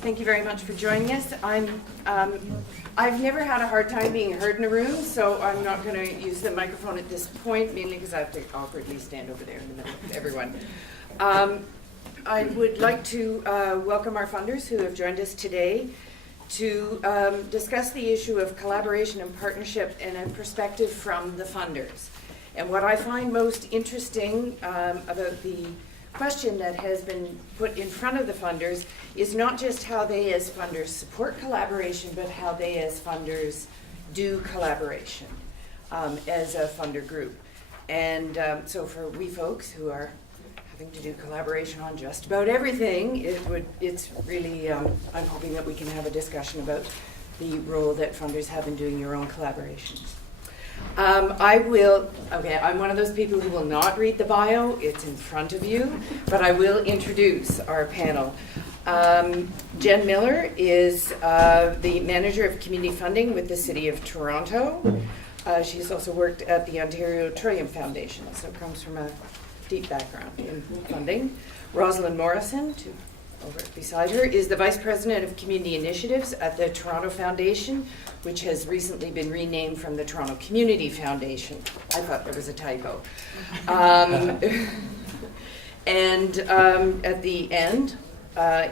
Thank you very much for joining us. I've never had a hard time being heard in a room, so I'm not going to use the microphone at this point, mainly because I have to awkwardly stand over there in the middle of everyone. I would like to welcome our funders who have joined us today to discuss the issue of collaboration and partnership and a perspective from the funders. And what I find most interesting about the question that has been put in front of the funders is not just how they as funders support collaboration, but how they as funders do collaboration as a funder group. And so for we folks who are having to do collaboration on just about everything, it's really, I'm hoping that we can have a discussion about the role that funders have in doing your own collaborations. I'm one of those people who will not read the bio. It's in front of you, but I will introduce our panel. Jen Miller is the Manager of Community Funding with the City of Toronto. She's also worked at the Ontario Trillium Foundation, so comes from a deep background in funding. Rosalind Morrison, over beside her, is the Vice President of Community Initiatives at the Toronto Foundation, which has recently been renamed from the Toronto Community Foundation. I thought there was a typo. And at the end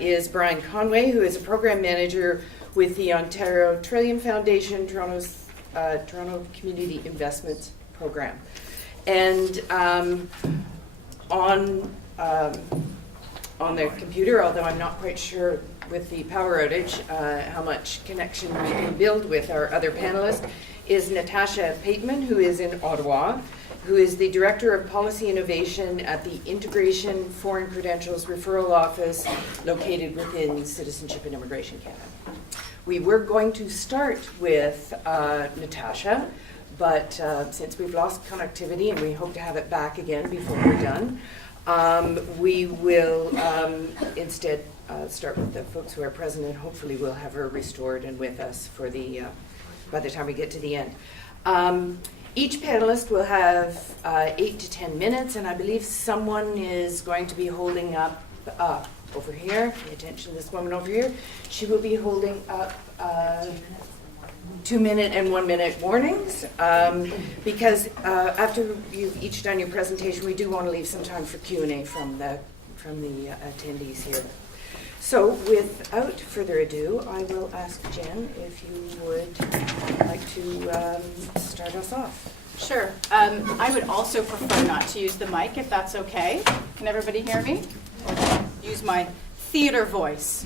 is Brian Conway, who is a Program Manager with the Ontario Trillium Foundation, Toronto's Toronto Community Investments Program. And on their computer, although I'm not quite sure with the power outage how much connection we can build with our other panelists, is Natasha Pateman, who is in Ottawa, who is the Director of Policy Innovation at the Integration Foreign Credentials Referral Office located within Citizenship and Immigration Canada. We were going to start with Natasha, but since we've lost connectivity and we hope to have it back again before we're done, we will instead start with the folks who are present, and hopefully we'll have her restored and with us for the by the time we get to the end. Each panelist will have 8 to 10 minutes, and I believe someone is going to be holding up over here. Pay attention to this woman over here. She will be holding up 2-minute and 1-minute warnings, because after you've each done your presentation, we do want to leave some time for Q&A from the attendees here. So without further ado, I will ask Jen if you would like to start us off. Sure. I would also prefer not to use the mic if that's okay. Can everybody hear me? Or use my theater voice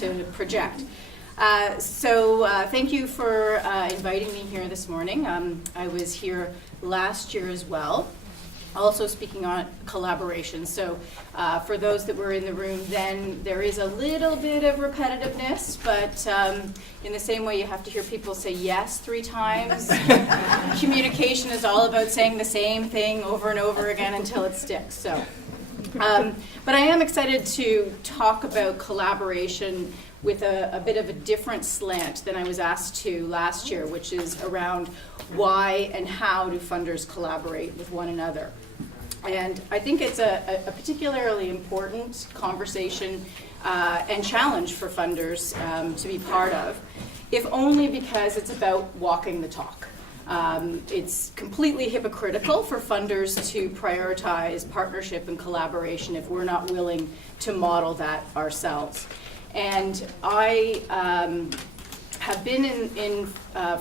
to project. So thank you for inviting me here this morning. I was here last year as well, also speaking on collaboration. So for those that were in the room then, there is a little bit of repetitiveness, but in the same way you have to hear people say yes 3 times. Communication is all about saying the same thing over and over again until it sticks. So, but I am excited to talk about collaboration with a bit of a different slant than I was asked to last year, which is around why and how do funders collaborate with one another. And I think it's a particularly important conversation and challenge for funders to be part of, if only because it's about walking the talk. It's completely hypocritical for funders to prioritize partnership and collaboration if we're not willing to model that ourselves. And I have been in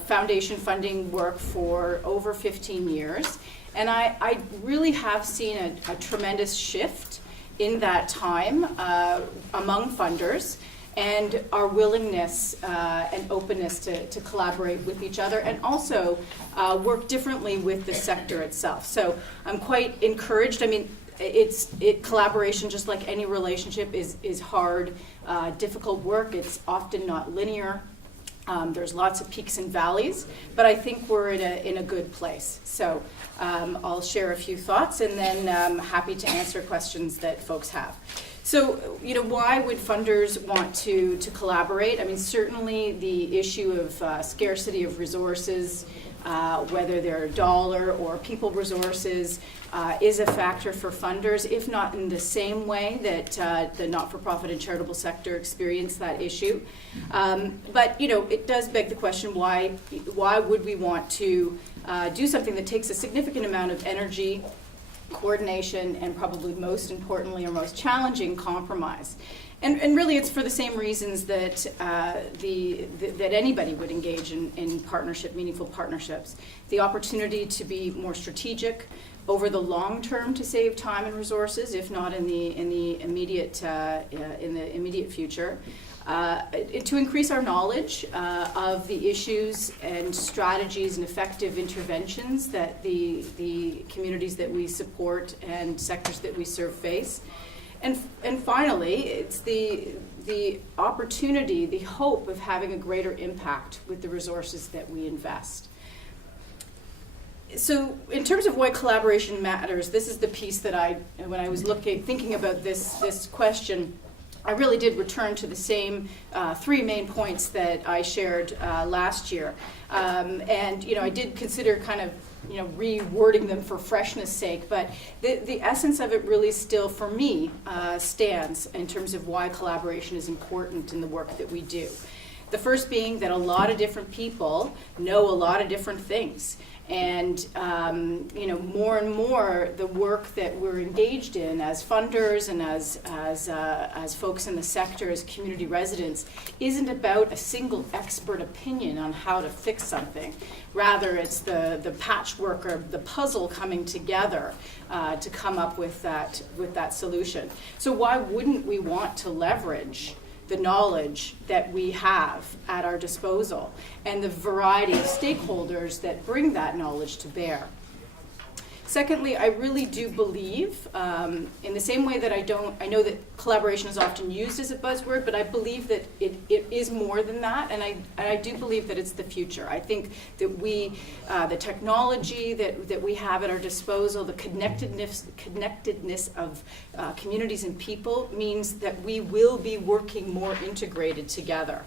foundation funding work for over 15 years, and I really have seen a tremendous shift in that time among funders, and our willingness and openness to collaborate with each other, and also work differently with the sector itself. So I'm quite encouraged. I mean, collaboration, just like any relationship, is hard, difficult work. It's often not linear. There's lots of peaks and valleys, but I think we're in a good place. So I'll share a few thoughts, and then I'm happy to answer questions that folks have. So, why would funders want to collaborate? I mean, certainly the issue of scarcity of resources whether they're dollar or people resources, is a factor for funders, if not in the same way that the not-for-profit and charitable sector experience that issue. But it does beg the question: why would we want to do something that takes a significant amount of energy, coordination, and probably most importantly or most challenging, compromise? And really, it's for the same reasons that that anybody would engage in partnership, meaningful partnerships. The opportunity to be more strategic over the long term to save time and resources, if not in the immediate future. To increase our knowledge of the issues and strategies and effective interventions that the communities that we support and sectors that we serve face. And finally, it's the opportunity, the hope of having a greater impact with the resources that we invest. So in terms of why collaboration matters, this is the piece that when I was thinking about this question, I really did return to the same three main points that I shared last year. And I did consider kind of rewording them for freshness sake, but the essence of it really still, for me, stands in terms of why collaboration is important in the work that we do. The first being that a lot of different people know a lot of different things. And more and more, the work that we're engaged in as funders and as folks in the sector, as community residents, isn't about a single expert opinion on how to fix something. Rather, it's the patchwork or the puzzle coming together to come up with that solution. So why wouldn't we want to leverage the knowledge that we have at our disposal and the variety of stakeholders that bring that knowledge to bear? Secondly, I really do believe, in the same way that I know that collaboration is often used as a buzzword, but I believe that it is more than that, and I do believe that it's the future. I think that the technology that we have at our disposal, the connectedness of communities and people means that we will be working more integrated together.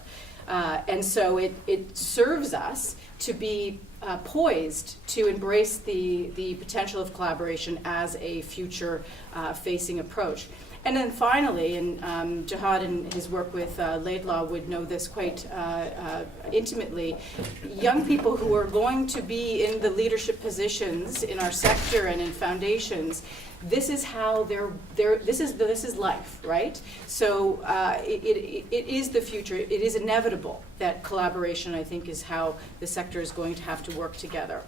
And so it serves us to be poised to embrace the potential of collaboration as a future-facing approach. And then finally, and Jihad in his work with Laidlaw would know this quite intimately, young people who are going to be in the leadership positions in our sector and in foundations, this is how this is life, right? So it is the future. It is inevitable that collaboration, I think, is how the sector is going to have to work together.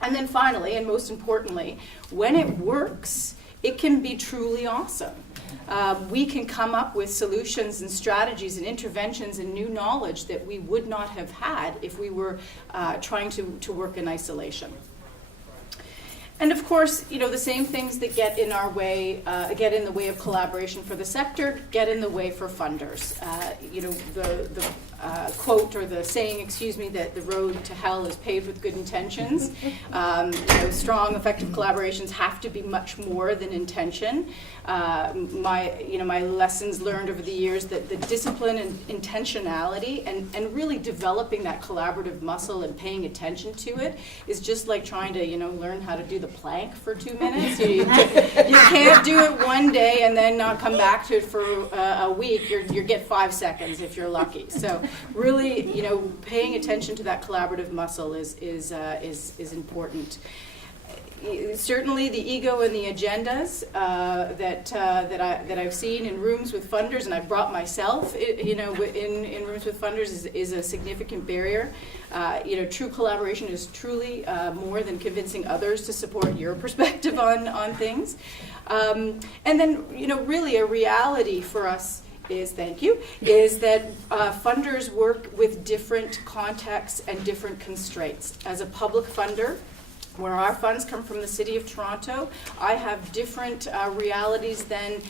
And then finally, and most importantly, when it works, it can be truly awesome. We can come up with solutions and strategies and interventions and new knowledge that we would not have had if we were trying to work in isolation. And of course, the same things that get in our way, get in the way of collaboration for the sector, get in the way for funders. The quote or the saying, that the road to hell is paved with good intentions. Strong, effective collaborations have to be much more than intention. My lessons learned over the years that the discipline and intentionality and really developing that collaborative muscle and paying attention to it is just like trying to learn how to do the plank for 2 minutes. You can't do it one day and then not come back to it for a week. You get 5 seconds if you're lucky. So really, paying attention to that collaborative muscle is important. Certainly, the ego and the agendas that I've seen in rooms with funders, and I've brought myself, in rooms with funders, is a significant barrier. True collaboration is truly more than convincing others to support your perspective on things. And then, really a reality for us is that funders work with different contexts and different constraints. As a public funder, where our funds come from the City of Toronto, I have different realities than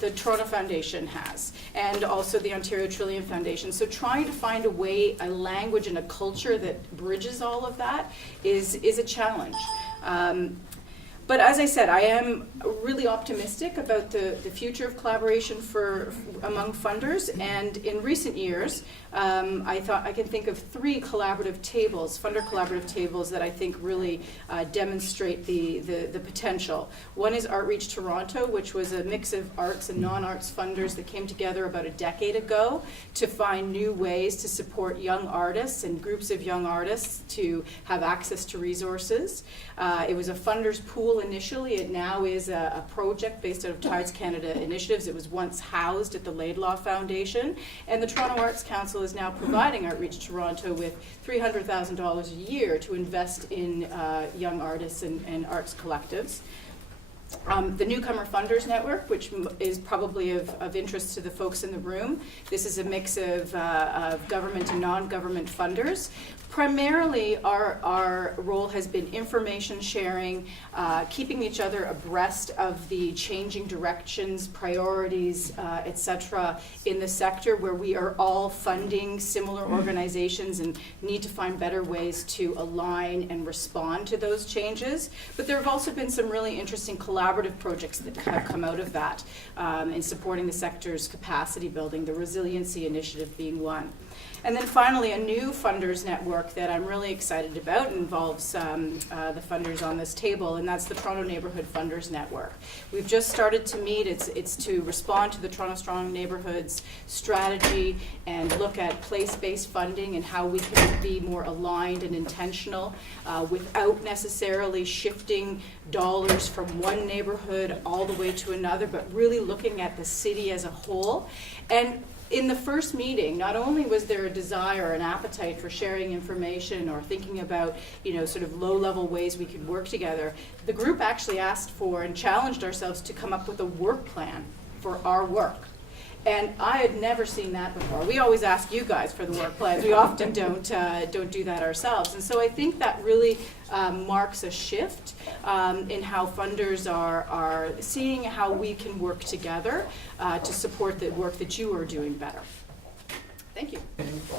the Toronto Foundation has, and also the Ontario Trillium Foundation. So trying to find a language and a culture that bridges all of that is a challenge. But as I said, I am really optimistic about the future of collaboration among funders. And in recent years, I thought I can think of 3 collaborative tables, funder collaborative tables, that I think really demonstrate the potential. One is Artreach Toronto, which was a mix of arts and non-arts funders that came together about a decade ago to find new ways to support young artists and groups of young artists to have access to resources. It was a funders pool initially. It now is a project based out of Tides Canada Initiatives. It was once housed at the Laidlaw Foundation. And the Toronto Arts Council is now providing Artreach Toronto with $300,000 a year to invest in young artists and arts collectives. The Newcomer Funders Network, which is probably of interest to the folks in the room. This is a mix of government and non-government funders. Primarily, our role has been information sharing, keeping each other abreast of the changing directions, priorities, etc. in the sector, where we are all funding similar organizations and need to find better ways to align and respond to those changes. But there have also been some really interesting collaborative projects that have come out of that in supporting the sector's capacity building, the Resiliency Initiative being one. And then finally, a new funders network that I'm really excited about involves the funders on this table, and that's the Toronto Neighbourhood Funders Network. We've just started to meet. It's to respond to the Toronto Strong Neighbourhoods strategy and look at place-based funding and how we can be more aligned and intentional without necessarily shifting dollars from one neighbourhood all the way to another, but really looking at the city as a whole. And in the first meeting, not only was there a desire, an appetite for sharing information or thinking about, sort of low-level ways we could work together, the group actually asked for and challenged ourselves to come up with a work plan for our work. And I had never seen that before. We always ask you guys for the work plans. We often don't do that ourselves. And so I think that really marks a shift in how funders are seeing how we can work together to support the work that you are doing better. Thank you.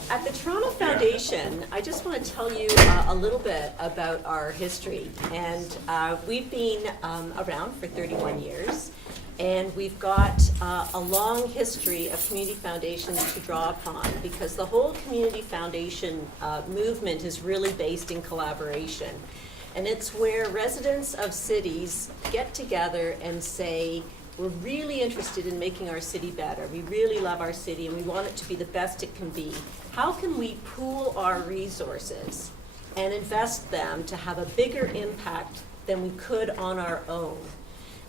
At the Toronto Foundation, I just want to tell you a little bit about our history. And we've been around for 31 years. And we've got a long history of community foundations to draw upon, because the whole community foundation movement is really based in collaboration. And it's where residents of cities get together and say, we're really interested in making our city better. We really love our city and we want it to be the best it can be. How can we pool our resources and invest them to have a bigger impact than we could on our own?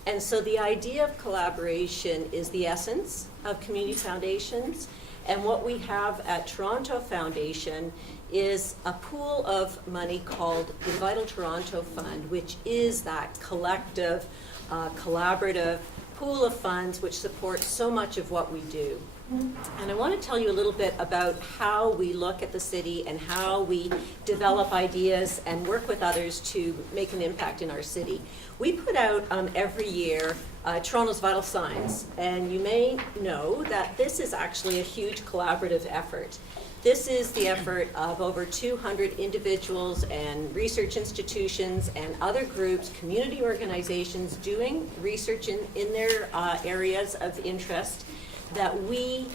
And so the idea of collaboration is the essence of community foundations. And what we have at Toronto Foundation is a pool of money called the Vital Toronto Fund, which is that collective, collaborative pool of funds which supports so much of what we do. And I want to tell you a little bit about how we look at the city and how we develop ideas and work with others to make an impact in our city. We put out every year Toronto's Vital Signs, and you may know that this is actually a huge collaborative effort. This is the effort of over 200 individuals and research institutions and other groups, community organizations doing research in their areas of interest that we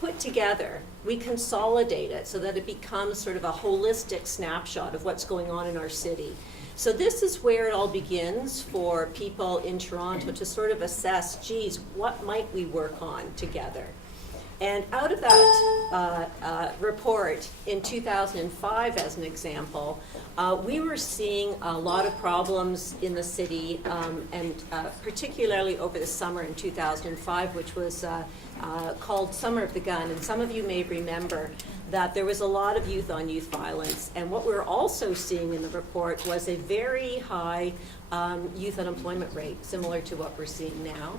put together. We consolidate it so that it becomes sort of a holistic snapshot of what's going on in our city. So this is where it all begins for people in Toronto to sort of assess, geez, what might we work on together? And out of that report in 2005, as an example, we were seeing a lot of problems in the city, and particularly over the summer in 2005, which was called Summer of the Gun. And some of you may remember that there was a lot of youth-on-youth violence. And what we were also seeing in the report was a very high youth unemployment rate, similar to what we're seeing now.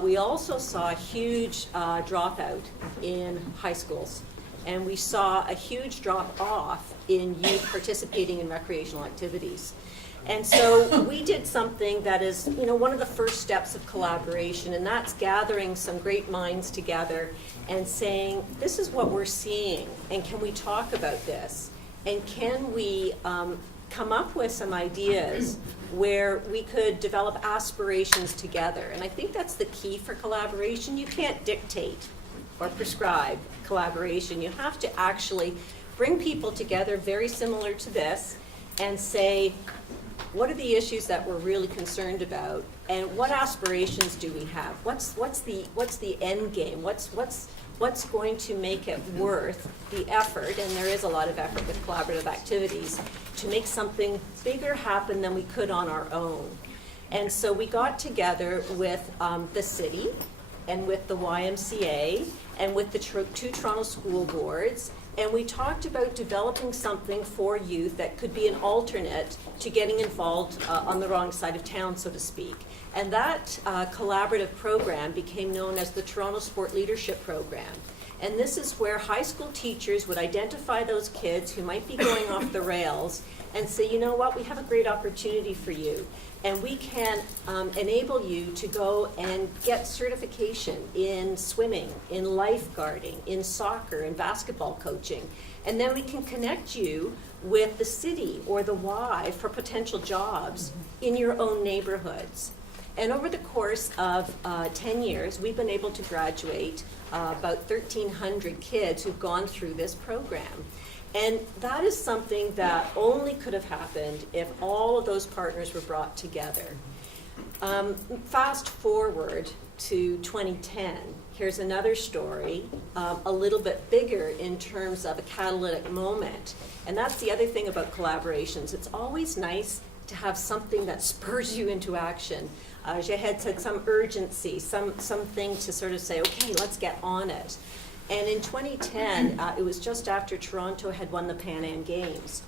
We also saw a huge dropout in high schools, and we saw a huge drop off in youth participating in recreational activities. And so we did something that is, one of the first steps of collaboration, and that's gathering some great minds together and saying, this is what we're seeing, and can we talk about this? And can we come up with some ideas where we could develop aspirations together. And I think that's the key for collaboration. You can't dictate or prescribe collaboration. You have to actually bring people together very similar to this and say, what are the issues that we're really concerned about, and what aspirations do we have? What's the end game? What's going to make it worth the effort? And there is a lot of effort with collaborative activities to make something bigger happen than we could on our own. And so we got together with the city and with the YMCA and with the two Toronto school boards, and we talked about developing something for youth that could be an alternate to getting involved on the wrong side of town, so to speak. And that collaborative program became known as the Toronto Sport Leadership Program. And this is where high school teachers would identify those kids who might be going off the rails and say, you know what, we have a great opportunity for you. And we can enable you to go and get certification in swimming, in lifeguarding, in soccer, in basketball coaching. And then we can connect you with the city or the Y for potential jobs in your own neighborhoods. And over the course of 10 years, we've been able to graduate about 1,300 kids who've gone through this program. And that is something that only could have happened if all of those partners were brought together. Fast forward to 2010, here's another story, a little bit bigger in terms of a catalytic moment. And that's the other thing about collaborations. It's always nice to have something that spurs you into action. Jahed said some urgency, something to sort of say, okay, let's get on it. And in 2010, it was just after Toronto had won the Pan Am Games.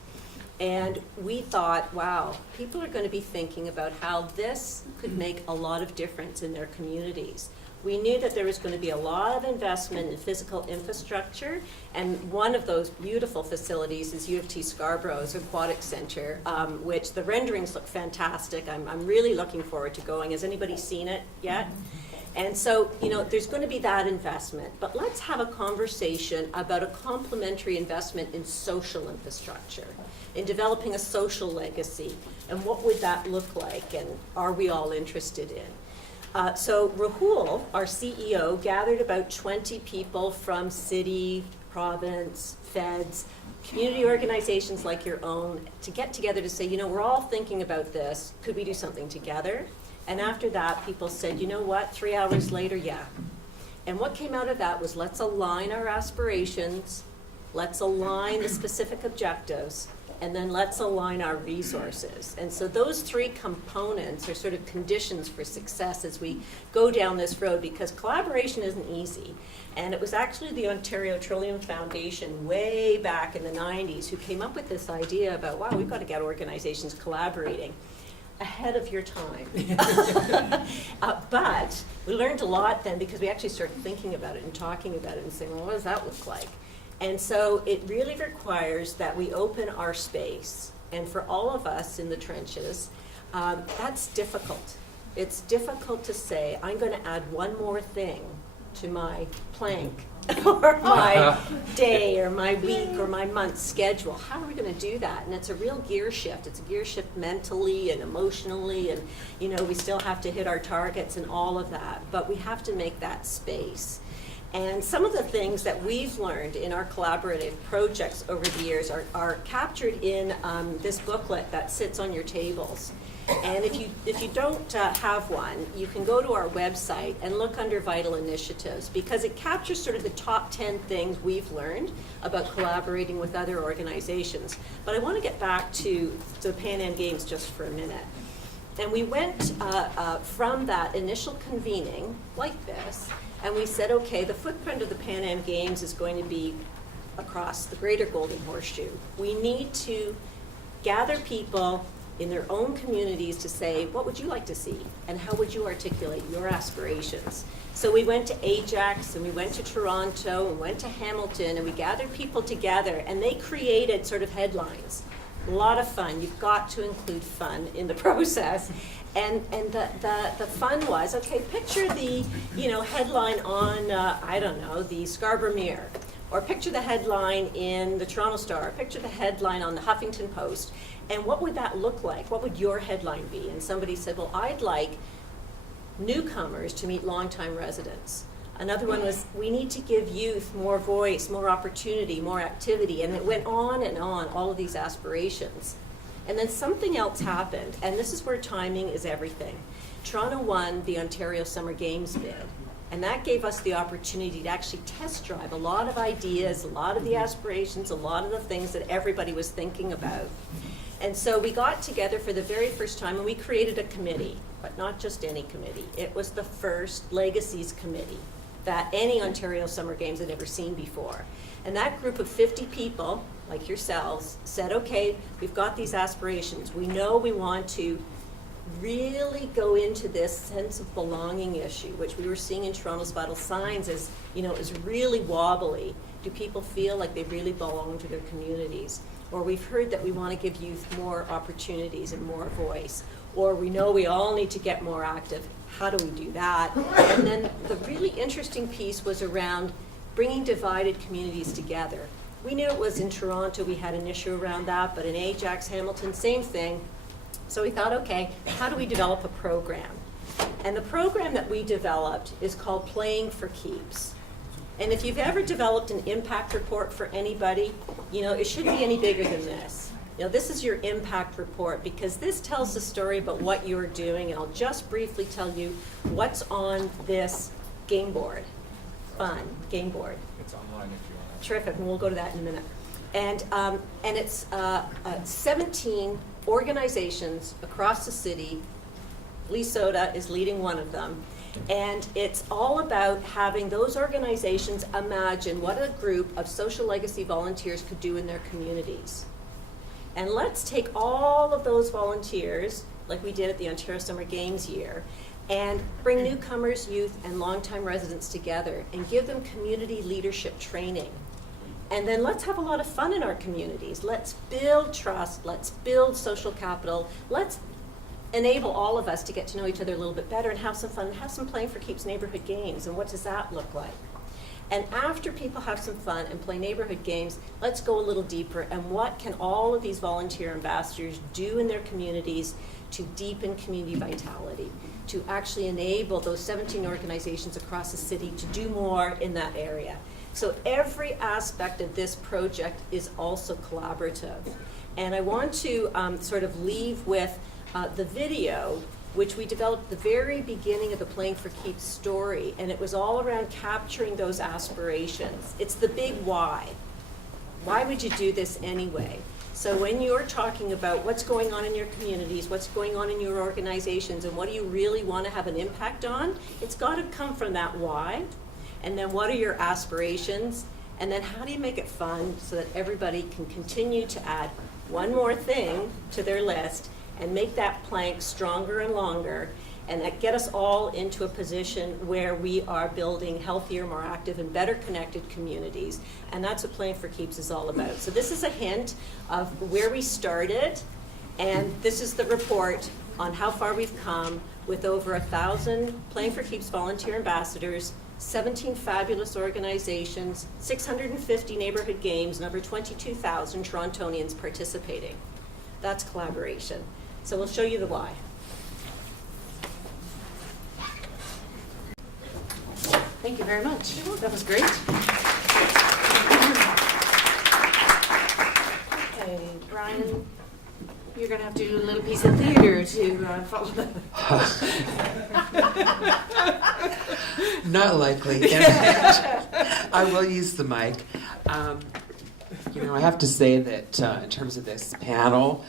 And we thought, wow, people are going to be thinking about how this could make a lot of difference in their communities. We knew that there was going to be a lot of investment in physical infrastructure, and one of those beautiful facilities is U of T Scarborough's Aquatic Center, which the renderings look fantastic. I'm really looking forward to going. Has anybody seen it yet? And so, you know, there's going to be that investment, but let's have a conversation about a complementary investment in social infrastructure, in developing a social legacy, and what would that look like, and are we all interested in? So Rahul, our CEO, gathered about 20 people from city, province, feds, community organizations like your own to get together to say, you know, we're all thinking about this. Could we do something together? And after that, people said, you know what, 3 hours later, yeah. And what came out of that was, let's align our aspirations, let's align the specific objectives, and then let's align our resources. And so those three components are sort of conditions for success as we go down this road, because collaboration isn't easy. And it was actually the Ontario Trillium Foundation way back in the 90s who came up with this idea about, wow, we've got to get organizations collaborating. Ahead of your time. But we learned a lot then, because we actually started thinking about it and talking about it and saying, well, what does that look like? And so it really requires that we open our space. And for all of us in the trenches, that's difficult. It's difficult to say, I'm going to add one more thing to my plank or my day or my week or my month schedule. How are we going to do that? And it's a real gear shift. It's a gear shift mentally and emotionally, and you know, we still have to hit our targets and all of that, but we have to make that space. And some of the things that we've learned in our collaborative projects over the years are captured in this booklet that sits on your tables. And if you don't have one, you can go to our website and look under Vital Initiatives, because it captures sort of the top 10 things we've learned about collaborating with other organizations. But I want to get back to the Pan Am Games just for a minute. And we went from that initial convening like this, and we said, okay, the footprint of the Pan Am Games is going to be across the greater Golden Horseshoe. We need to gather people in their own communities to say, what would you like to see? And how would you articulate your aspirations? So we went to Ajax, and we went to Toronto, and went to Hamilton, and we gathered people together, and they created sort of headlines. A lot of fun. You've got to include fun in the process. And the fun was, okay, picture the headline on, I don't know, the Scarborough Mirror, or picture the headline in the Toronto Star, picture the headline on the Huffington Post, and what would that look like? What would your headline be? And somebody said, well, I'd like newcomers to meet longtime residents. Another one was, we need to give youth more voice, more opportunity, more activity, and it went on and on, all of these aspirations. And then something else happened, and this is where timing is everything. Toronto won the Ontario Summer Games bid, and that gave us the opportunity to actually test drive a lot of ideas, a lot of the aspirations, a lot of the things that everybody was thinking about. And so we got together for the very first time and we created a committee, but not just any committee. It was the first Legacies Committee that any Ontario Summer Games had ever seen before. And that group of 50 people, like yourselves, said, okay, we've got these aspirations. We know we want to really go into this sense of belonging issue, which we were seeing in Toronto's vital signs as, is really wobbly. Do people feel like they really belong to their communities? Or we've heard that we want to give youth more opportunities and more voice. Or we know we all need to get more active. How do we do that? And then the really interesting piece was around bringing divided communities together. We knew it was in Toronto, we had an issue around that, but in Ajax, Hamilton, same thing. So we thought, okay, how do we develop a program? And the program that we developed is called Playing for Keeps. And if you've ever developed an impact report for anybody, it shouldn't be any bigger than this. This is your impact report because this tells the story about what you're doing, and I'll just briefly tell you what's on this game board. Fun game board. It's online if you want to. Terrific, and we'll go to that in a minute. And it's 17 organizations across the city. Lee Soda is leading one of them. And it's all about having those organizations imagine what a group of social legacy volunteers could do in their communities. And let's take all of those volunteers, like we did at the Ontario Summer Games year, and bring newcomers, youth, and longtime residents together and give them community leadership training. And then let's have a lot of fun in our communities. Let's build trust, let's build social capital, let's enable all of us to get to know each other a little bit better and have some fun, have some Playing for Keeps neighborhood games, and what does that look like? And after people have some fun and play neighborhood games, let's go a little deeper, and what can all of these volunteer ambassadors do in their communities to deepen community vitality, to actually enable those 17 organizations across the city to do more in that area. So every aspect of this project is also collaborative. And I want to sort of leave with the video, which we developed at the very beginning of the Playing for Keeps story, and it was all around capturing those aspirations. It's the big why. Why would you do this anyway? So when you're talking about what's going on in your communities, what's going on in your organizations, and what do you really want to have an impact on, it's got to come from that why. And then what are your aspirations? And then how do you make it fun so that everybody can continue to add one more thing to their list and make that plank stronger and longer, and that get us all into a position where we are building healthier, more active, and better connected communities. And that's what Playing for Keeps is all about. So this is a hint of where we started, and this is the report on how far we've come with over 1,000 Playing for Keeps volunteer ambassadors, 17 fabulous organizations, 650 neighborhood games, and over 22,000 Torontonians participating. That's collaboration. So we'll show you the why. Thank you very much. That was great. Okay, Brian, you're going to have to do a little piece of theater to follow that. Not likely. I will use the mic. I have to say that in terms of this panel,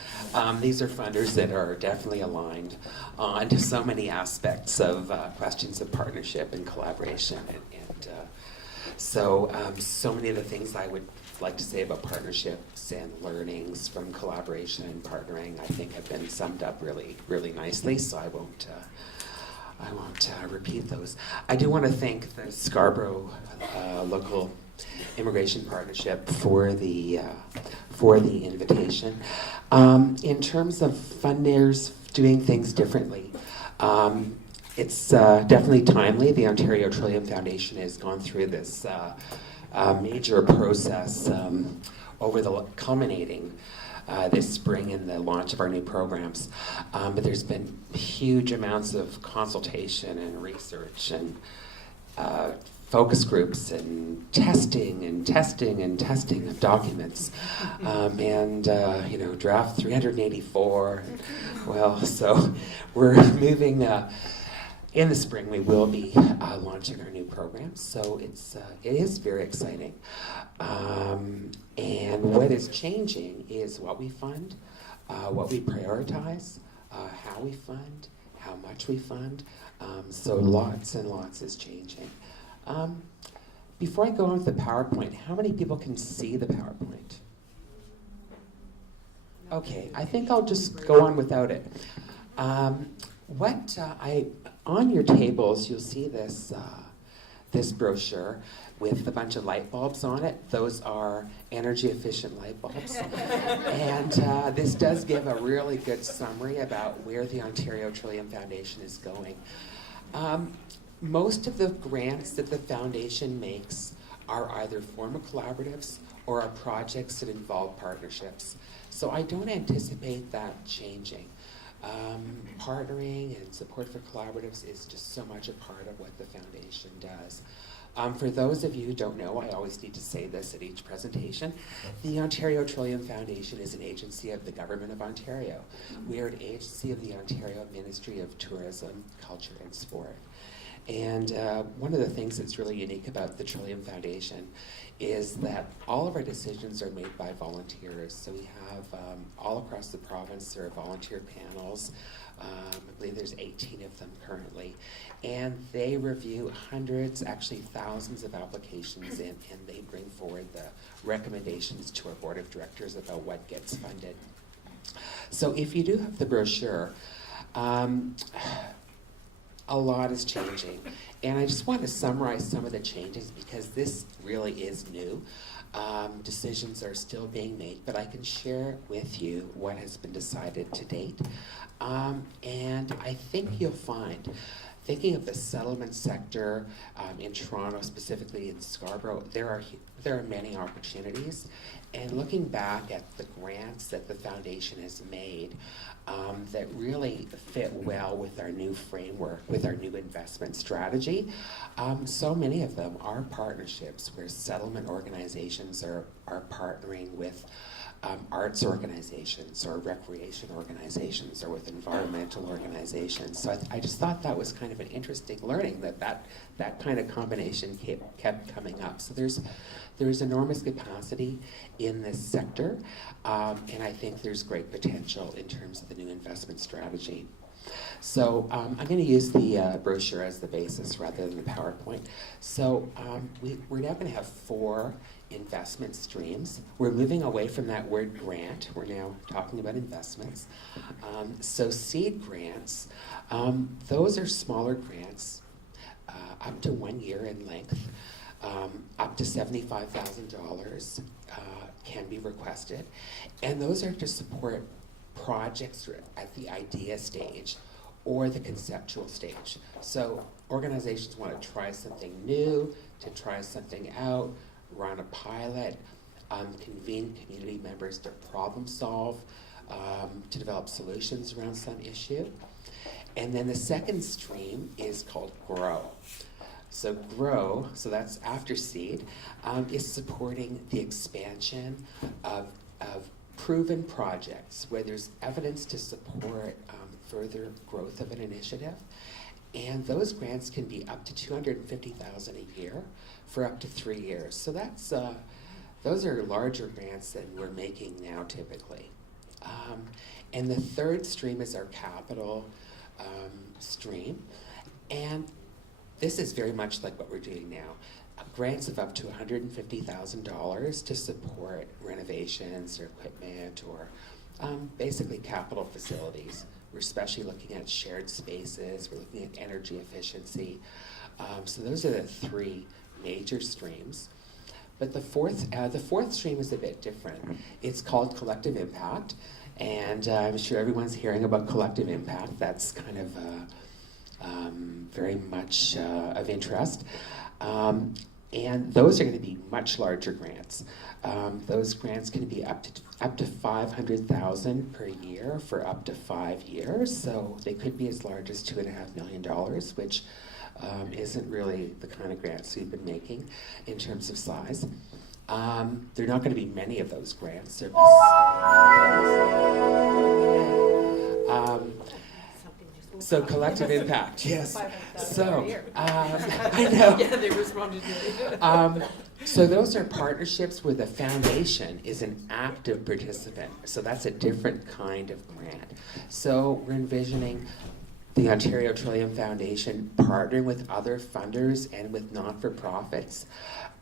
these are funders that are definitely aligned on to so many aspects of questions of partnership and collaboration. And so many of the things I would like to say about partnerships and learnings from collaboration and partnering, I think have been summed up really, really nicely, so I won't repeat those. I do want to thank the Scarborough local immigration partnership for the invitation. In terms of funders doing things differently, it's definitely timely. The Ontario Trillium Foundation has gone through this major process over the culminating this spring in the launch of our new programs. But there's been huge amounts of consultation and research and focus groups and testing of documents, draft 384. Well, so we're moving. In the spring, we will be launching our new programs, so it is very exciting. And what is changing is what we fund, what we prioritize, how we fund, how much we fund. So lots and lots is changing. Before I go on with the PowerPoint, how many people can see the PowerPoint? Okay, I think I'll just go on without it. On your tables, you'll see this this brochure with a bunch of light bulbs on it. Those are energy efficient light bulbs. And this does give a really good summary about where the Ontario Trillium Foundation is going. Most of the grants that the foundation makes are either formal collaboratives or are projects that involve partnerships. So I don't anticipate that changing. Partnering and support for collaboratives is just so much a part of what the foundation does. For those of you who don't know, I always need to say this at each presentation, the Ontario Trillium Foundation is an agency of the Government of Ontario. We are an agency of the Ontario Ministry of Tourism, Culture and Sport. And one of the things that's really unique about the Trillium Foundation is that all of our decisions are made by volunteers. So we have all across the province, there are volunteer panels. I believe there's 18 of them currently. And they review hundreds, actually thousands of applications, and they bring forward the recommendations to our board of directors about what gets funded. So if you do have the brochure, a lot is changing. And I just want to summarize some of the changes because this really is new. Decisions are still being made, but I can share with you what has been decided to date. And I think you'll find, thinking of the settlement sector in Toronto, specifically in Scarborough, there are many opportunities. And looking back at the grants that the foundation has made that really fit well with our new framework, with our new investment strategy, so many of them are partnerships where settlement organizations are partnering with arts organizations or recreation organizations or with environmental organizations. So I just thought that was kind of an interesting learning that kind of combination kept coming up. So there's enormous capacity in this sector, and I think there's great potential in terms of the new investment strategy. So I'm going to use the brochure as the basis rather than the PowerPoint. So we're now going to have 4 investment streams. We're moving away from that word grant. We're now talking about investments. So seed grants, those are smaller grants, up to 1 year in length. Up to $75,000 can be requested. And those are to support projects at the idea stage or the conceptual stage. So organizations want to try something new, to try something out, run a pilot, convene community members to problem solve, to develop solutions around some issue. And then the second stream is called Grow. So Grow, so that's after seed, is supporting the expansion of proven projects where there's evidence to support further growth of an initiative. And those grants can be up to $250,000 a year for up to 3 years. So that's those are larger grants than we're making now typically. And the third stream is our capital stream. And this is very much like what we're doing now. Grants of up to $150,000 to support renovations or equipment or basically capital facilities. We're especially looking at shared spaces, we're looking at energy efficiency. So those are the 3 major streams. But the fourth stream is a bit different. It's called collective impact. And I'm sure everyone's hearing about collective impact. That's kind of very much of interest. And those are going to be much larger grants. Those grants can be up to $500,000 per year for up to 5 years. So they could be as large as $2.5 million, which isn't really the kind of grants we've been making in terms of size. There are not going to be many of those grants. So collective impact, yes. So, I know. Yeah, they responded to it. So those are partnerships where the foundation is an active participant. So that's a different kind of grant. So we're envisioning the Ontario Trillium Foundation partnering with other funders and with not-for-profits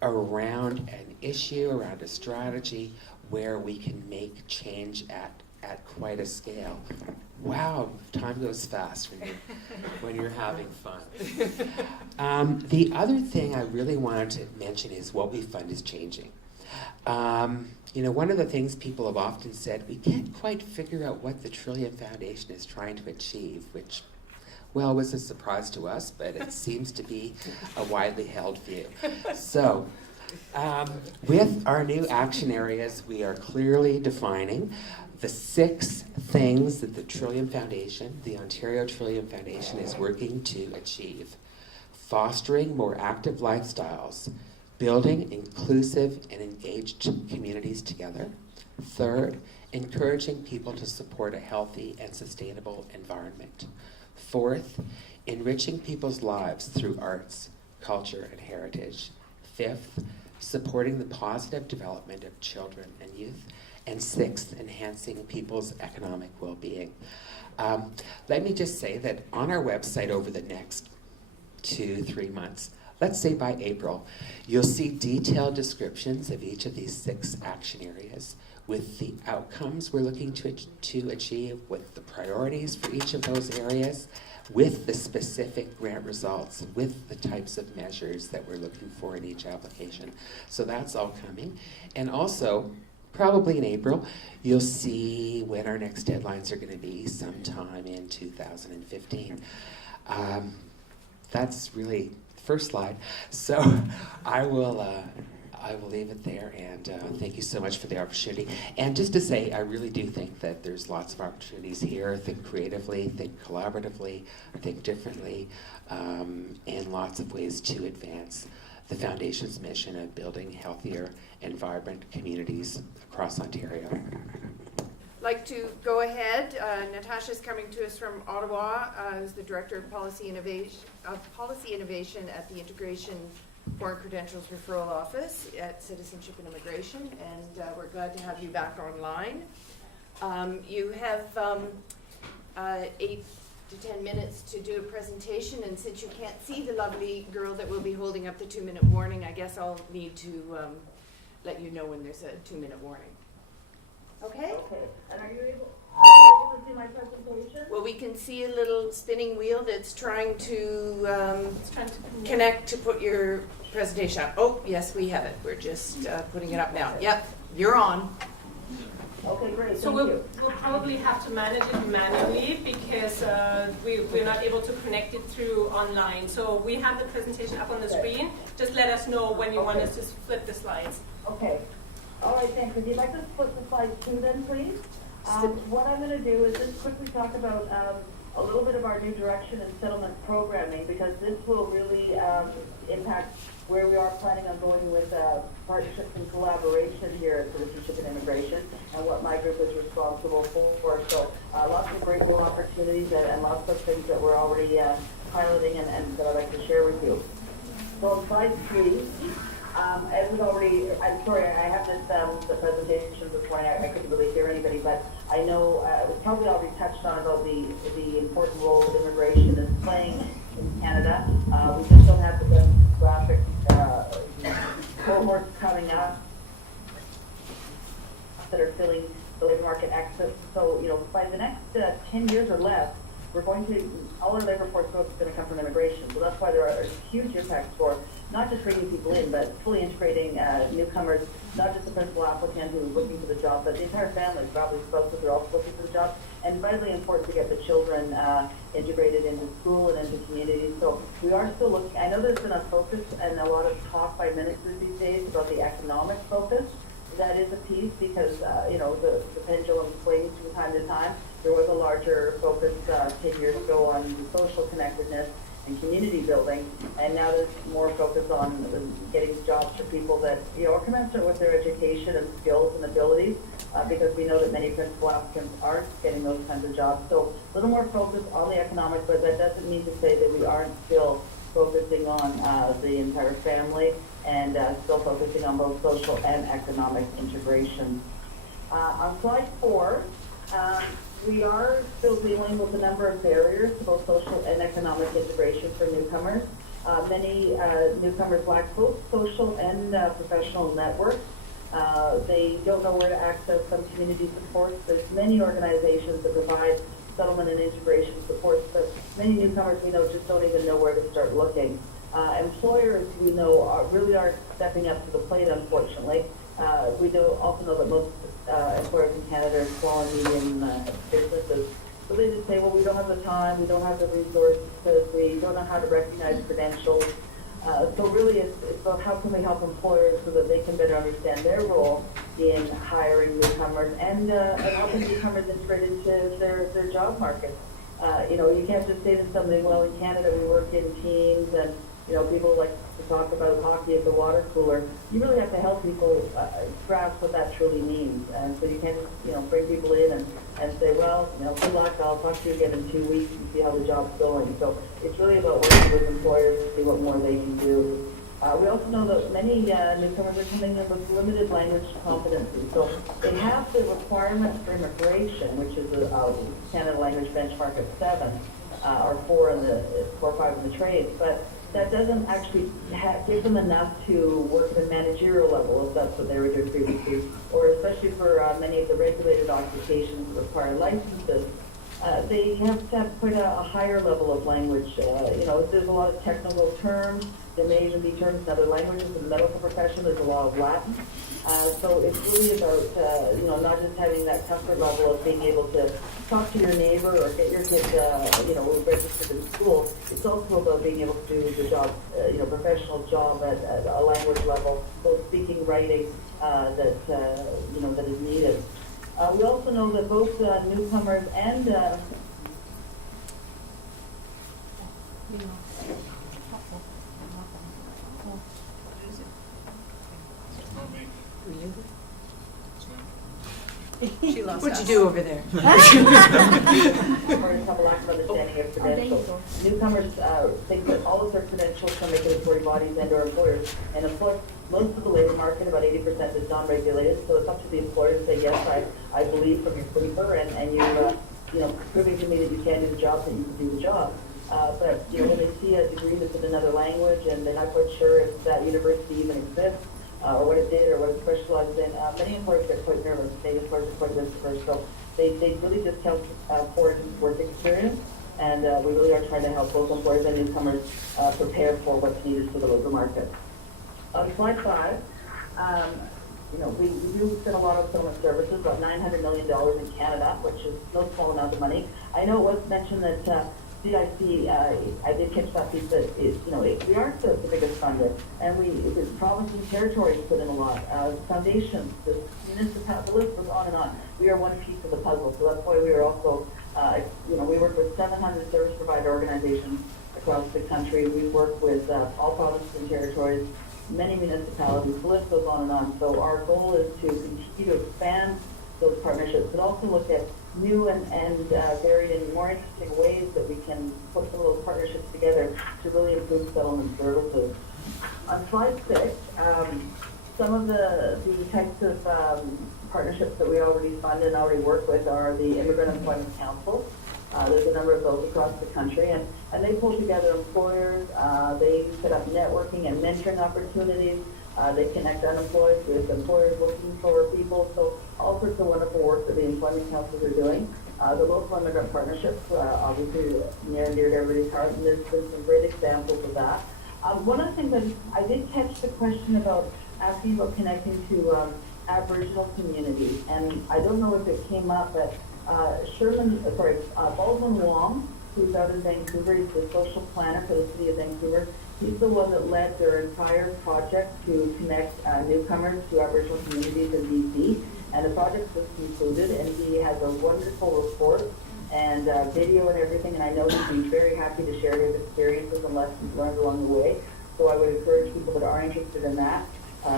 around an issue, around a strategy where we can make change at quite a scale. Wow, time goes fast when you're having fun. The other thing I really wanted to mention is what we fund is changing. One of the things people have often said, we can't quite figure out what the Trillium Foundation is trying to achieve, which, well, was a surprise to us, but it seems to be a widely held view. So, with our new action areas, we are clearly defining the 6 things that the Trillium Foundation, the Ontario Trillium Foundation, is working to achieve. Fostering more active lifestyles, building inclusive and engaged communities together. Third, encouraging people to support a healthy and sustainable environment. Fourth, enriching people's lives through arts, culture, and heritage. Fifth, supporting the positive development of children and youth. And 6th, enhancing people's economic well-being. Let me just say that on our website over the next 2-3 months, let's say by April, you'll see detailed descriptions of each of these 6 action areas with the outcomes we're looking to achieve, with the priorities for each of those areas, with the specific grant results, with the types of measures that we're looking for in each application. So that's all coming. And also, probably in April, you'll see when our next deadlines are going to be sometime in 2015. That's really the first slide. So I will leave it there, and thank you so much for the opportunity. And just to say, I really do think that there's lots of opportunities here. Think creatively, think collaboratively, think differently, and lots of ways to advance the Foundation's mission of building healthier and vibrant communities across Ontario. Like to go ahead. Natasha's coming to us from Ottawa as the Director of Policy Innovation at the Integration Foreign Credentials Referral Office at Citizenship and Immigration, and we're glad to have you back online. You have 8 to 10 minutes to do a presentation, and since you can't see the lovely girl that will be holding up the 2-minute warning, I guess I'll need to let you know when there's a 2-minute warning. Okay? Okay, and are you able to see my presentation? Well, we can see a little spinning wheel that's trying to connect to put your presentation up. Oh, yes, we have it. We're just putting it up now. Yep, you're on. Okay, great, So thank you. we'll probably have to manage it manually because we're not able to connect it through online. So we have the presentation up on the screen. Just let us know when you want us to flip the slides. Okay. All right, thanks. Would you like to flip the slide 2 then, please? What I'm going to do is just quickly talk about a little bit of our new direction and settlement programming, because this will really impact where we are planning on going with partnerships and collaboration here at Citizenship and Immigration, and what my group is responsible for. So lots of great new opportunities and lots of things that we're already piloting and that I'd like to share with you. So on slide 3, as we've already, I'm sorry, I have this the presentation this morning. I couldn't really hear anybody, but I know it was probably already touched on about the important role that immigration is playing in Canada. We just don't have the demographic cohorts coming up that are filling the labor market access. So, by the next 10 years or less, all our labor force growth is going to come from immigration. So that's why there are huge impacts for not just bringing people in, but fully integrating newcomers, not just the principal applicant who is looking for the job, but the entire family, probably spouses are also looking for the job. And vitally important to get the children integrated into school and into communities. So we are still looking. I know there's been a focus and a lot of talk by ministers these days about the economic focus. That is a piece because, the pendulum swings from time to time. There was a larger focus 10 years ago on the social connectedness and community building, and now there's more focus on getting jobs for people that, are commensurate with their education and skills and abilities, because we know that many principal applicants aren't getting those kinds of jobs. So a little more focus on the economic, but that doesn't mean to say that we aren't still focusing on the entire family and still focusing on both social and economic integration. On slide 4, we are still dealing with a number of barriers to both social and economic integration for newcomers. Many newcomers lack both social and professional networks. They don't know where to access some community supports. There's many organizations that provide settlement and integration supports, but many newcomers we know just don't even know where to start looking. Employers we know really aren't stepping up to the plate, unfortunately. We do also know that most employers in Canada are small and medium businesses. So they just say, well, we don't have the time, we don't have the resources, we don't know how to recognize credentials. So really it's about how can we help employers so that they can better understand their role in hiring newcomers and helping newcomers integrate into their job market. You can't just say to somebody, well, in Canada we work in teams and, people like to talk about hockey at the water cooler. You really have to help people grasp what that truly means. And so you can't just, bring people in and say, well, good luck, I'll talk to you again in 2 weeks and see how the job's going. So it's really about working with employers to see what more they can do. We also know that many newcomers are coming in with limited language competency. So they have the requirements for immigration, which is a Canada language benchmark of 7 or 4 or 5 in the trades, but that doesn't actually give them enough to work at a managerial level, if that's what they were doing previously, or especially for many of the regulated occupations that require licenses. They have to have quite a higher level of language. There's a lot of technical terms. There may even be terms in other languages. In the medical profession, there's a lot of Latin. So it's really about, not just having that comfort level of being able to talk to your neighbor or get your kid, registered in school. It's also about being able to do the job, professional job at a language level, both speaking, writing, that is needed. We also know that both newcomers and She lost What'd us. you do over there? newcomers have a lack of understanding of credentials. Newcomers think that all of their credentials from regulatory bodies and or employers. And of course, most of the labor market, about 80%, is non-regulated. So it's up to the employer to say, yes, I believe from your paper, and you, proving to me that you can do the job, that you can do the job. But when they see a degree that's in another language and they're not quite sure if that university even exists, or what it did or what it specialized in, many employers get quite nervous. Many employers are quite risk-averse. So they really just count for work experience, and we really are trying to help both employers and newcomers prepare for what's needed for the labor market. On slide 5, we do spend a lot of settlement services, about $900 million in Canada, which is no small amount of money. I know it was mentioned that CIC, I did catch that piece that we aren't the biggest funder, and the provinces and territories put in a lot. Foundations, the municipality, the list goes on and on. We are one piece of the puzzle, so that's why we are also, we work with 700 service provider organizations across the country. We work with all provinces and territories, many municipalities. The list goes on and on. So our goal is to continue to expand those partnerships, but also look at new and varied and more interesting ways that we can put some of those partnerships together to really improve settlement services. On slide 6, some of the types of partnerships that we already fund and already work with are the Immigrant Employment Councils. There's a number of those across the country, and they pull together employers. They set up networking and mentoring opportunities. They connect unemployed with employers looking for people. So all sorts of wonderful work that the employment councils are doing. The local immigrant partnerships, obviously near and dear to everybody's heart, and there's been some great examples of that. One of the things that I did catch the question about asking about connecting to Aboriginal communities, and I don't know if it came up, but Baldwin Wong, who's out in Vancouver, he's the social planner for the city of Vancouver. He's the one that led their entire project to connect newcomers to Aboriginal communities in BC, and the project was concluded, and he has a wonderful report and video and everything, and I know he'd be very happy to share his experiences and lessons learned along the way. So I would encourage people that are interested in that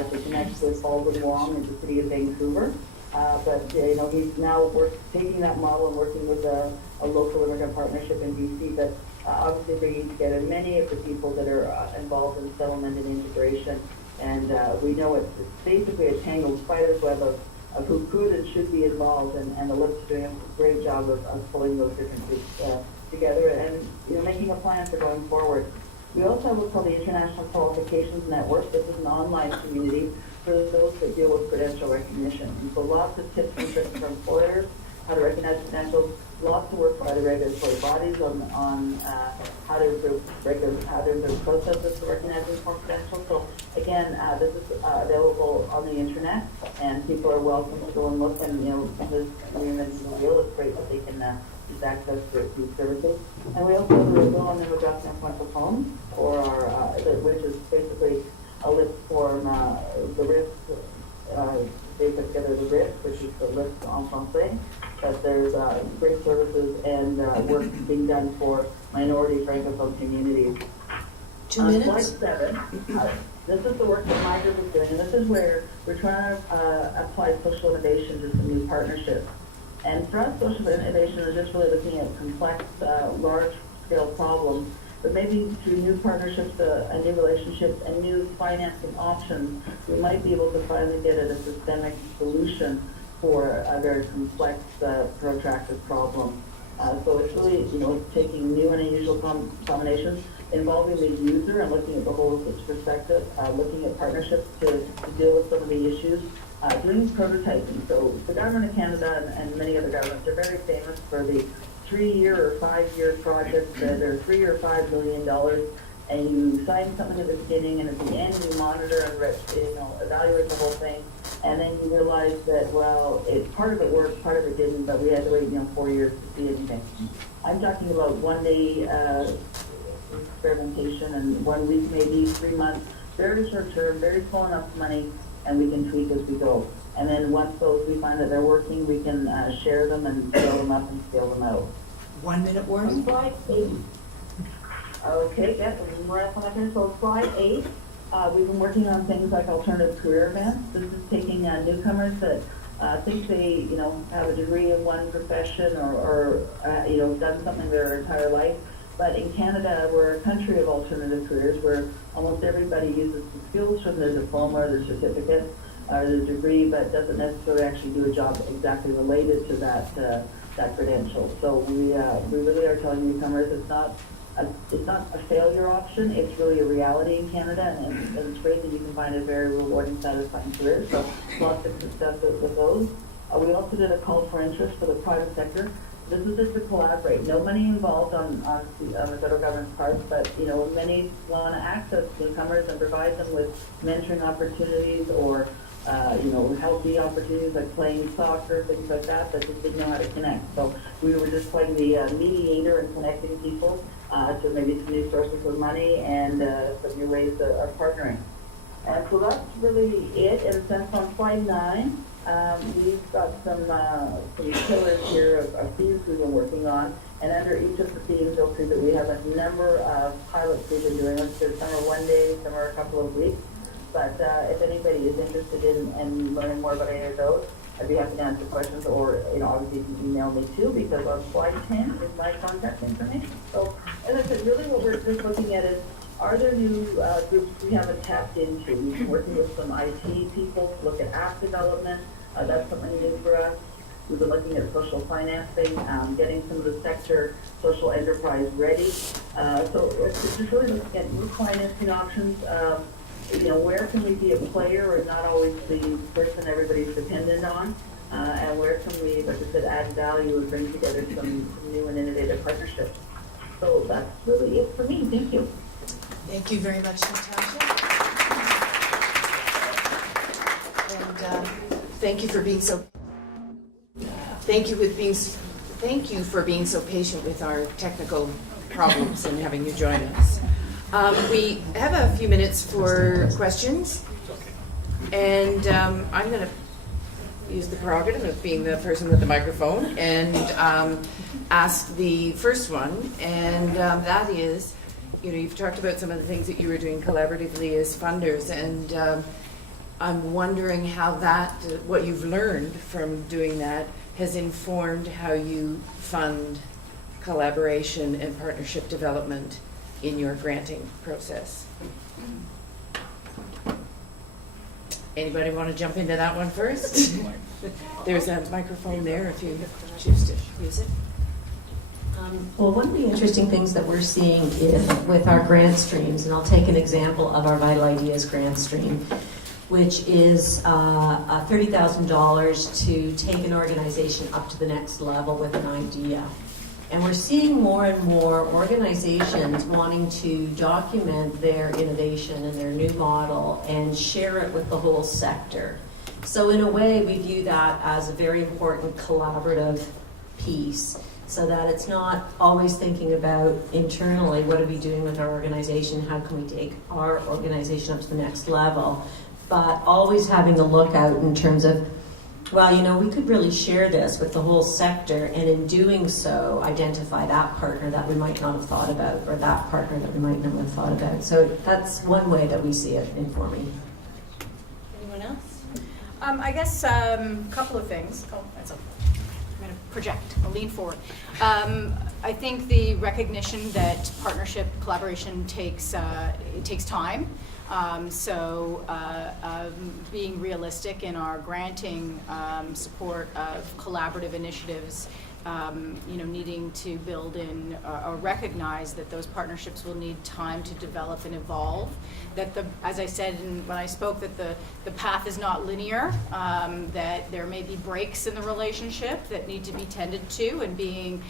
to connect with Baldwin Wong in the city of Vancouver. But he's now taking that model and working with a local immigrant partnership in BC, but obviously bringing together many of the people that are involved in settlement and integration. And we know it's basically a tangled spider's web of who could and should be involved, and the LIP's doing a great job of pulling those different groups together and making a plan for going forward. We also have what's called the International Qualifications Network. This is an online community for those that deal with credential recognition. And so lots of tips and tricks for employers, how to recognize credentials, lots of work by the regulatory bodies on how to improve processes for recognizing credentials. So again, this is available on the internet, and people are welcome to go and look. And because it's great that they can use access to these services. And we also have the Reveal and Immigration Point Home, or our which is basically a list form, the RIF, they put together the RIF, which is the list en français, that there's great services and work being done for minority francophone communities. 2 minutes? Slide 7, this is the work that my group is doing, and this is where we're trying to apply social innovation to some new partnerships. And for us, social innovation is just really looking at complex, large-scale problems, but maybe through new partnerships and new relationships and new financing options, we might be able to finally get at a systemic solution for a very complex, protracted problem. So it's really, taking new and unusual combinations, involving the user and looking at the whole perspective, looking at partnerships to deal with some of the issues. Doing prototyping. So the government of Canada and many other governments are very famous for the 3-year or 5-year projects that are $3 or $5 million, and you sign something at the beginning, and at the end you monitor and evaluate the whole thing, and then you realize that part of it worked, part of it didn't, but we had to wait 4 years to see anything. I'm talking about 1 day experimentation, and 1 week, maybe 3 months, very short term, very small enough money, and we can tweak as we go. And then once we find that they're working, we can share them and scale them up and scale them out. 1 minute warning? Slide 8. Okay, yes, we're up on that. So slide 8, we've been working on things like alternative career events. This is taking newcomers that think they, have a degree in one profession or done something their entire life. But in Canada, we're a country of alternative careers where almost everybody uses the skills from their diploma or their certificate or their degree, but doesn't necessarily actually do a job exactly related to that credential. So we really are telling newcomers it's not a failure option. It's really a reality in Canada, and it's great that you can find a very rewarding, satisfying career. So lots of success with those. We also did a call for interest for the private sector. This is just to collaborate. No money involved on the federal government's part, but many want to access newcomers and provide them with mentoring opportunities or healthy opportunities like playing soccer, things like that just didn't know how to connect. So we were just playing the mediator and connecting people to maybe some new sources of money and some new ways of partnering. And so that's really it. And then on slide 9. We've got some pillars here of themes we've been working on, and under each of the themes you'll see that we have a number of pilots we've been doing. Some are 1 day, some are a couple of weeks, but if anybody is interested in learning more about any of those, I'd be happy to answer questions, or obviously you can email me too, because on slide 10 is my contact information. So as I said, really what we're just looking at is, are there new groups we haven't tapped into? We've been working with some IT people to look at app development. That's something new for us. We've been looking at social financing, getting some of the sector social enterprise ready. So it's just really looking at new financing options. Where can we be a player and not always the person everybody's dependent on? and where can we, like I said, add value and bring together some new and innovative partnerships. So that's really it for me. Thank you. Thank you very much, Natasha. And thank you for being so. Thank you for being so patient with our technical problems and having you join us. We have a few minutes for questions, and I'm going to use the prerogative of being the person with the microphone and ask the first one, and that is, you've talked about some of the things that you were doing collaboratively as funders, and I'm wondering how what you've learned from doing that has informed how you fund collaboration and partnership development in your granting process. Anybody want to jump into that one first? There's a microphone there if you choose to use it. Well, one of the interesting things that we're seeing with our grant streams, and I'll take an example of our Vital Ideas grant stream, which is $30,000 to take an organization up to the next level with an idea. And we're seeing more and more organizations wanting to document their innovation and their new model and share it with the whole sector. So in a way, we view that as a very important collaborative piece, so that it's not always thinking about internally, what are we doing with our organization, how can we take our organization up to the next level, but always having a lookout in terms of, well, we could really share this with the whole sector, and in doing so, identify that partner that we might not have thought about, or that partner that we might not have thought about. So that's one way that we see it informing. Anyone else? I guess a couple of things. I'm going to project. I'll lean forward. I think the recognition that partnership collaboration takes time. Being realistic in our granting support of collaborative initiatives, needing to build in or recognize that those partnerships will need time to develop and evolve. That as I said when I spoke, that the path is not linear, that there may be breaks in the relationship that need to be tended to, and being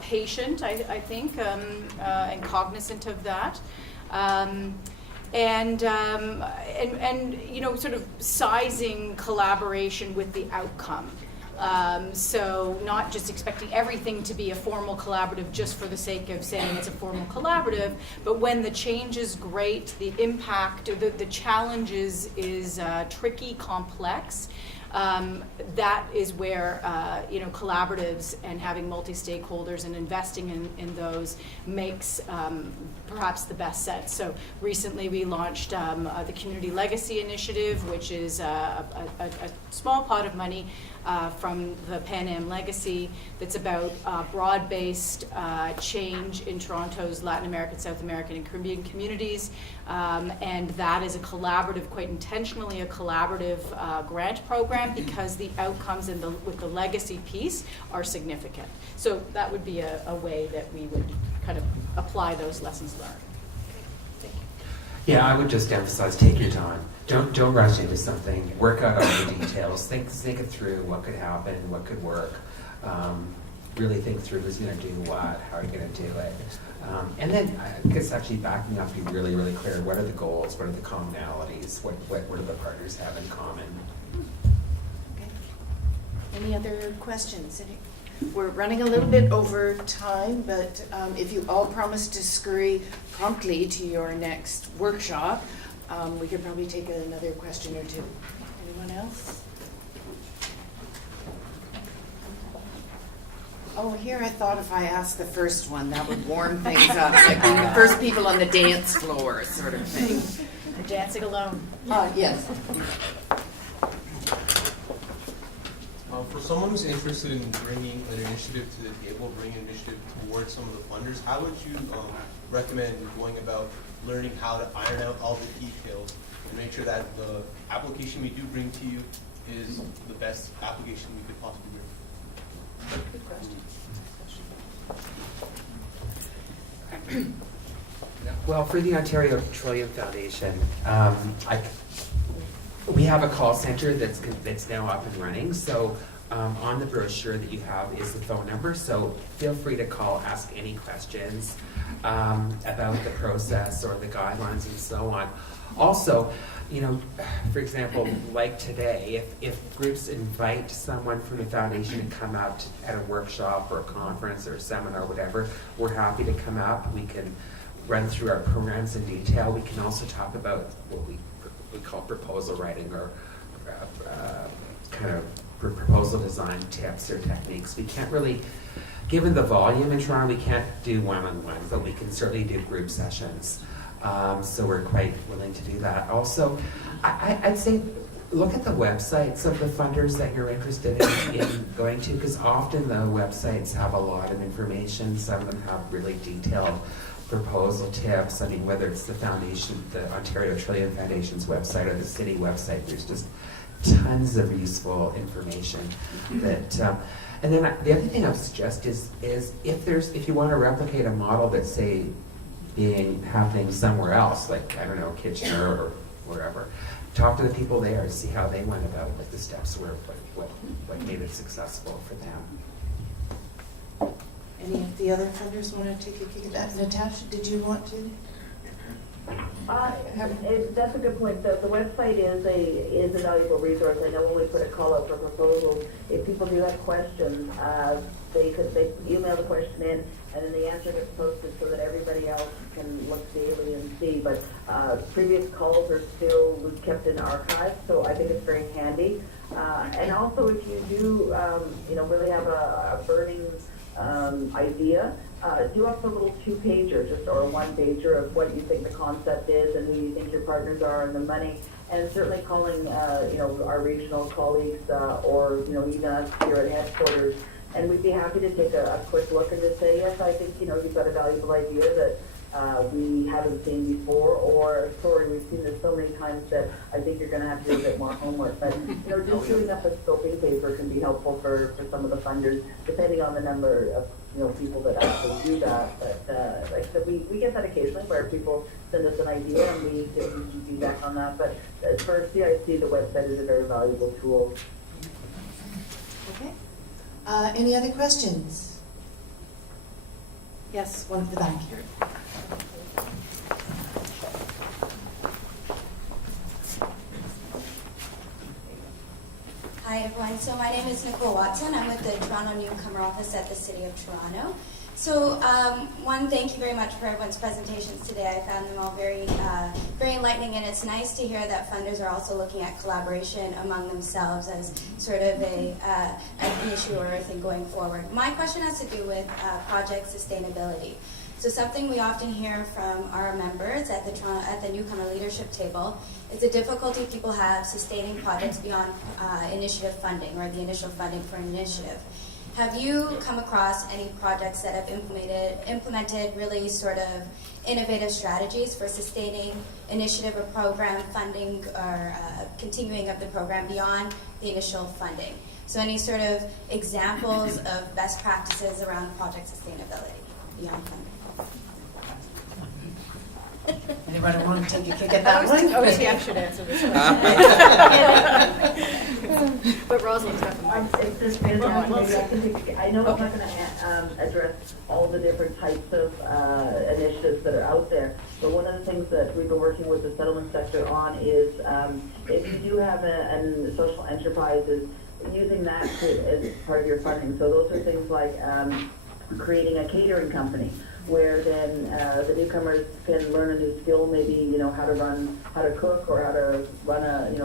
patient, I think, and cognizant of that. Sort of sizing collaboration with the outcome. So not just expecting everything to be a formal collaborative just for the sake of saying it's a formal collaborative, but when the change is great, the impact, the challenge is tricky, complex. That is where collaboratives and having multi-stakeholders and investing in those makes perhaps the best sense. So recently we launched the Community Legacy Initiative, which is a small pot of money from the Pan Am Legacy that's about broad-based change in Toronto's Latin American, South American, and Caribbean communities. And that is a collaborative, quite intentionally a collaborative grant program, because the outcomes with the legacy piece are significant. So that would be a way that we would kind of apply those lessons learned. Thank you. Yeah, I would just emphasize, take your time. Don't rush into something. Work out all the details. Think it through. What could happen? What could work? Really think through who's going to do what. How are you going to do it? And then I guess actually backing up, be really, really clear. What are the goals? What are the commonalities? What do the partners have in common? Okay. Any other questions? We're running a little bit over time, but if you all promise to scurry promptly to your next workshop, we could probably take another question or two. Anyone else? Oh, here I thought if I asked the first one, that would warm things up, like being the first people on the dance floor sort of thing. You're dancing alone. Yes. For someone who's interested in bringing an initiative to the table, bringing an initiative towards some of the funders, how would you recommend going about learning how to iron out all the details and make sure that the application we do bring to you is the best application we could possibly bring? Good question. Well, for the Ontario Trillium Foundation, We have a call center that's now up and running, so on the brochure that you have is the phone number, so feel free to call, ask any questions about the process or the guidelines and so on. Also, you know, for example, like today, if groups invite someone from the foundation to come out at a workshop or a conference or a seminar or whatever, we're happy to come out. We can run through our programs in detail. We can also talk about what we call proposal writing or kind of proposal design tips or techniques. We can't really, given the volume in Toronto, we can't do one-on-one, but we can certainly do group sessions. So we're quite willing to do that. Also, I'd say look at the websites of the funders that you're interested in going to, because often the websites have a lot of information. Some of them have really detailed proposal tips. I mean, whether it's the foundation, the Ontario Trillium Foundation's website or the city website, there's just tons of useful information that, and then the other thing I would suggest is if you want to replicate a model that's, say, happening somewhere else, like, I don't know, Kitchener or wherever, talk to the people there and see how they went about what the steps were, what made it successful for them. Any of the other funders want to take a kick at that? Natasha, did you want to? That's a good point. The website is a valuable resource. I know when we put a call out for proposals, if people do have questions, they email the question in, and then the answer gets posted so that everybody else can look daily and see. But previous calls are still kept in archives, so I think it's very handy. And also, if you do, really have a burning idea, do up a little 2-pager, just or a 1-pager of what you think the concept is and who you think your partners are and the money. And certainly calling, our regional colleagues or even us here at headquarters. And we'd be happy to take a quick look and just say, yes, I think, you've got a valuable idea that we haven't seen before, or, sorry, we've seen this so many times that I think you're going to have to do a bit more homework. But, just doing up a scoping paper can be helpful for some of the funders, depending on the number of, people that actually do that. But, like I said, we get that occasionally where people send us an idea and we give them some feedback on that. But as for CIC, the website is a very valuable tool. Okay. Any other questions? Yes, one at the back here. Hi everyone, so my name is Nicole Watson. I'm with the Toronto Newcomer Office at the City of Toronto. So one, thank you very much for everyone's presentations today. I found them all very enlightening, and it's nice to hear that funders are also looking at collaboration among themselves as sort of an issue or a thing going forward. My question has to do with project sustainability. So something we often hear from our members at the Newcomer Leadership Table is the difficulty people have sustaining projects beyond initiative funding or the initial funding for an initiative. Have you come across any projects that have implemented really sort of innovative strategies for sustaining initiative or program funding or continuing of the program beyond the initial funding? So any sort of examples of best practices around project sustainability beyond funding? Anybody want to take a kick at that one? OTF should answer this question. But Rosalind's got the mic. If this is I know I'm not going to address all the different types of initiatives that are out there, but one of the things that we've been working with the settlement sector on is if you do have a social enterprises, using that as part of your funding. So those are things like creating a catering company, where then the newcomers can learn a new skill, maybe how to cook or how to run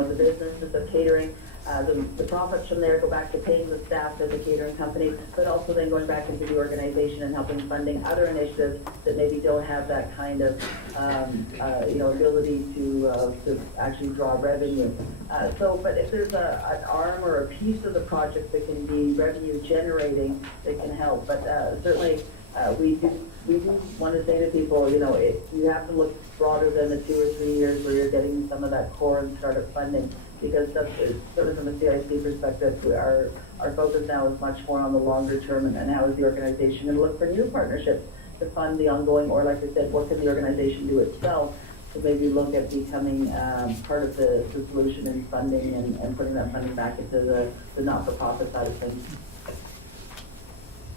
the business of catering. The profits from there go back to paying the staff at the catering company, but also then going back into the organization and helping funding other initiatives that maybe don't have that kind of ability to actually draw revenue. But if there's an arm or a piece of the project that can be revenue generating, it can help. But certainly we do want to say to people, you have to look broader than the 2 or 3 years where you're getting some of that core and startup funding, because that's sort of from a CIC perspective, our focus now is much more on the longer term and how is the organization going to look for new partnerships to fund the ongoing, or like I said, what can the organization do itself to maybe look at becoming part of the solution in funding and putting that funding back into the not-for-profit side of things.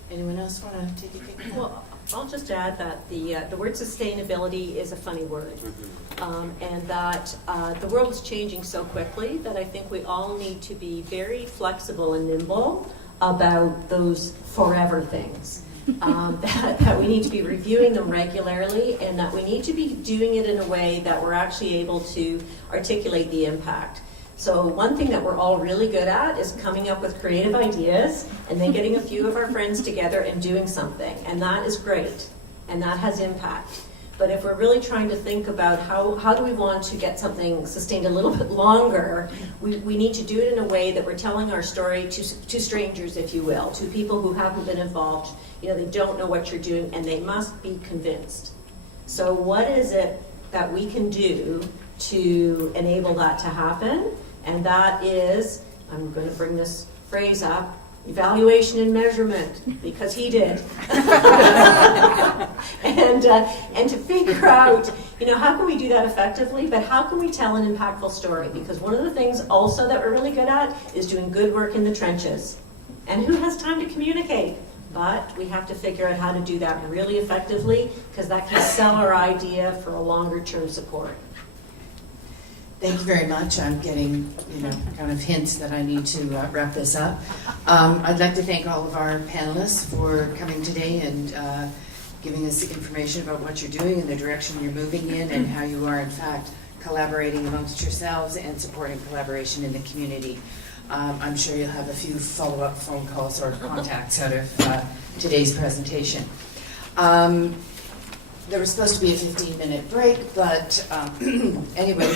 Anyone else want to take a kick at that? Well, I'll just add that the word sustainability is a funny word, and that the world is changing so quickly that I think we all need to be very flexible and nimble about those forever things. That we need to be reviewing them regularly, and that we need to be doing it in a way that we're actually able to articulate the impact. So one thing that we're all really good at is coming up with creative ideas and then getting a few of our friends together and doing something. And that is great. And that has impact. But if we're really trying to think about how do we want to get something sustained a little bit longer, we need to do it in a way that we're telling our story to strangers, if you will, to people who haven't been involved. You know, they don't know what you're doing and they must be convinced. So what is it that we can do to enable that to happen? And that is, I'm going to bring this phrase up, evaluation and measurement, because he did. and to figure out, you know, how can we do that effectively, but how can we tell an impactful story? Because one of the things also that we're really good at is doing good work in the trenches. And who has time to communicate? But we have to figure out how to do that really effectively, because that can sell our idea for a longer term support. Thank you very much. I'm getting, kind of hints that I need to wrap this up. I'd like to thank all of our panelists for coming today and giving us the information about what you're doing and the direction you're moving in and how you are, in fact, collaborating amongst yourselves and supporting collaboration in the community. I'm sure you'll have a few follow-up phone calls or contacts out of today's presentation. There was supposed to be a 15-minute break, but anyway,